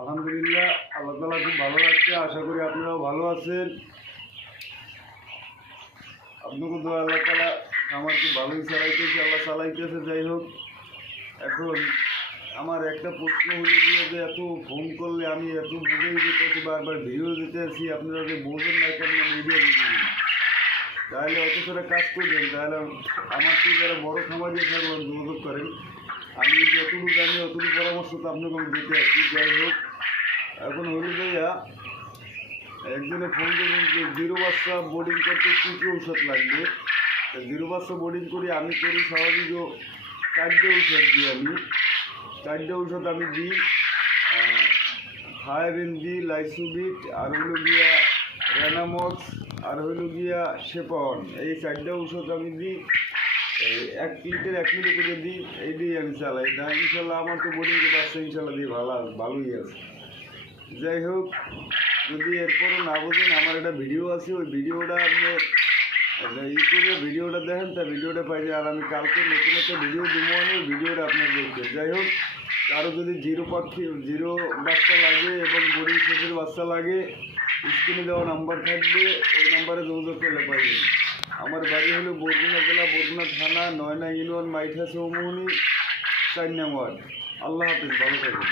আলহামদুলিল্লাহ, আল্লাহ তাআলা খুব ভালো লাগছে। আশা করি আপনারাও ভালো আছেন। আপনাকে তো আল্লাহ তাআলা আমার খুব ভালোই চালাইতেছে, আল্লাহ চালাইতেছে। যাই হোক, এখন আমার একটা প্রশ্ন হলো যে এত ফোন করলে আমি এত বুঝেই দিতেছি, বারবার ভিডিও দিতে আছি, আপনারা যে বোঝেন না কেন ভিডিও দিতে দিন, তাহলে অতটা কাজ করবেন। তাহলে আমার তো যারা বড় সমাজে থাকবেন যোগাযোগ করেন, আমি যতটুকু জানি অতটুকু পরামর্শ তো আপনাকে আমি দিতে আসছি। যাই হোক, এখন হইল ভাইয়া, একজনে ফোন করবেন যে জিরো বাচ্চা বোর্ডিং করতে কী কী ঔষধ লাগবে। জিরো বাচ্চা বোর্ডিং করি আমি, করি স্বাভাবিক 4টে ঔষধ দিই। আমি 4টে ঔষধ আমি দিই, থায়াবিন দিই, লাইসোবিট, আর হইল গিয়া রেনামক্স, আর হইল গিয়া সেপন। এই 4টে ঔষধ আমি দিই, এই 1 লিটার 1 মিলি করে দিই। এই দিই আমি চালাই। না ইনশাল্লাহ আমার তো বোর্ডিং বাচ্চা ইনশাল্লাহ দিয়ে ভালোই আছে। যাই হোক, যদি এরপরও না বোঝেন, আমার একটা ভিডিও আছে, ওই ভিডিওটা আপনি ইউটিউবে ভিডিওটা দেখেন, তা ভিডিওটা পাই যায়। আর আমি কালকে নতুন একটা ভিডিও দেবো, ওই ভিডিওটা আপনার দেখবেন। যাই হোক, কারো যদি জিরো বাচ্চা লাগে এবং বোর্ডিং শেষের বাচ্চা লাগে, স্ক্রিনে দেওয়া নাম্বার থাকবে, ওই নাম্বারে যোগাযোগ করলে পাইবেন। আমার বাড়ি হলো বরগুনা জেলা, বরগুনা থানা, 9 নং ইউনিয়ন, মাইঠা চৌমুহনী, 4 নং ওয়ার্ড। আল্লাহ হাফিজ, ভালো থাকবেন।